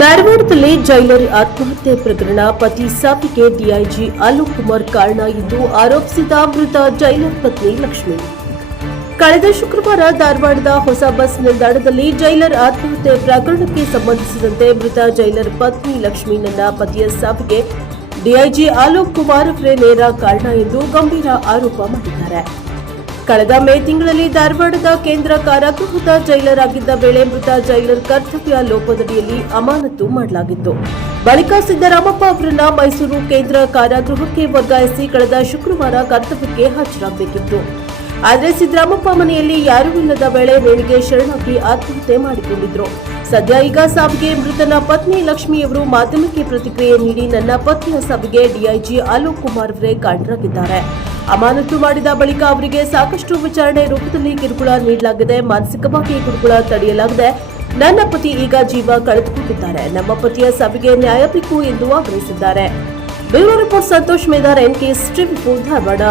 ಧಾರವಾಡದಲ್ಲಿ ಜೈಲರ್ ಆತ್ಮಹತ್ಯೆ ಪ್ರಕರಣ ಪತಿ ಸಾವಿಗೆ ಡಿಐಜಿ ಅಲೋಕ್ ಕುಮಾರ್ ಕಾರಣ ಎಂದು ಆರೋಪಿಸಿದ ಮೃತ ಜೈಲರ್ ಪತ್ನಿ ಲಕ್ಷ್ಮಿ. ಕಳೆದ ಶುಕ್ರವಾರ ಧಾರವಾಡದ ಹೊಸ ಬಸ್ ನಿಲ್ದಾಣದಲ್ಲಿ ಜೈಲರ್ ಆತ್ಮಹತ್ಯೆ ಪ್ರಕರಣಕ್ಕೆ ಸಂಬಂಧಿಸಿದಂತೆ ಮೃತ ಜೈಲರ್ ಪತ್ನಿ ಲಕ್ಷ್ಮಿ ನನ್ನ ಪತಿಯ ಸಾವಿಗೆ ಡಿಐಜಿ ಅಲೋಕ್ ಕುಮಾರ್ ಅವರೇ ನೇರ ಕಾರಣ ಎಂದು ಗಂಭೀರ ಆರೋಪ ಮಾಡಿದ್ದಾರೆ. ಕಳೆದ ಮೇ ತಿಂಗಳಲ್ಲಿ ಧಾರವಾಡದ ಕೇಂದ್ರ ಕಾರಾಗೃಹದ ಜೈಲರ್ ಆಗಿದ್ದ ವೇಳೆ ಮೃತ ಜೈಲರ್ ಕರ್ತವ್ಯ ಲೋಪದಡಿಯಲ್ಲಿ ಅಮಾನತು ಮಾಡಲಾಗಿತ್ತು. ಬಳಿಕ ಸಿದ್ದರಾಮಪ್ಪ ಅವರನ್ನ ಮೈಸೂರು ಕೇಂದ್ರ ಕಾರಾಗೃಹಕ್ಕೆ ವರ್ಗಾಯಿಸಿ ಕಳೆದ ಶುಕ್ರವಾರ ಕರ್ತವ್ಯಕ್ಕೆ ಹಾಜರಾಗಬೇಕಿತ್ತು. ಆದರೆ ಸಿದ್ದರಾಮಪ್ಪ ಮನೆಯಲ್ಲಿ ಯಾರೂ ಇಲ್ಲದ ವೇಳೆ ನೇಣಿಗೆ ಶರಣಾಗಿ ಆತ್ಮಹತ್ಯೆ ಮಾಡಿಕೊಂಡಿದ್ರು. ಸದ್ಯ ಈಗ ಸಾವಿಗೆ ಮೃತನ ಪತ್ನಿ ಲಕ್ಷ್ಮಿಯವರು ಮಾಧ್ಯಮಕ್ಕೆ ಪ್ರತಿಕ್ರಿಯೆ ನೀಡಿ ನನ್ನ ಪತ್ನಿಯ ಸಾವಿಗೆ ಡಿಐಜಿ ಅಲೋಕ್ ಕುಮಾರ್ ಅವರೇ ಕಾರಣರಾಗಿದ್ದಾರೆ. ಅಮಾನತು ಮಾಡಿದ ಬಳಿಕ ಅವರಿಗೆ ಸಾಕಷ್ಟು ವಿಚಾರಣೆ ರೂಪದಲ್ಲಿ ಕಿರುಕುಳ ನೀಡಲಾಗಿದೆ. ಮಾನಸಿಕವಾಗಿ ಕಿರುಕುಳ ತಡೆಯಲಾಗಿದೆ. ನನ್ನ ಪತಿ ಈಗ ಜೀವ ಕಳೆದುಕೊಂಡಿದ್ದಾರೆ. ನಮ್ಮ ಪತಿಯ ಸಾವಿಗೆ ನ್ಯಾಯ ಬೇಕು ಎಂದು ಆಗ್ರಹಿಸಿದ್ದಾರೆ. Bureau report Santosh Medar, NK, Dharwad.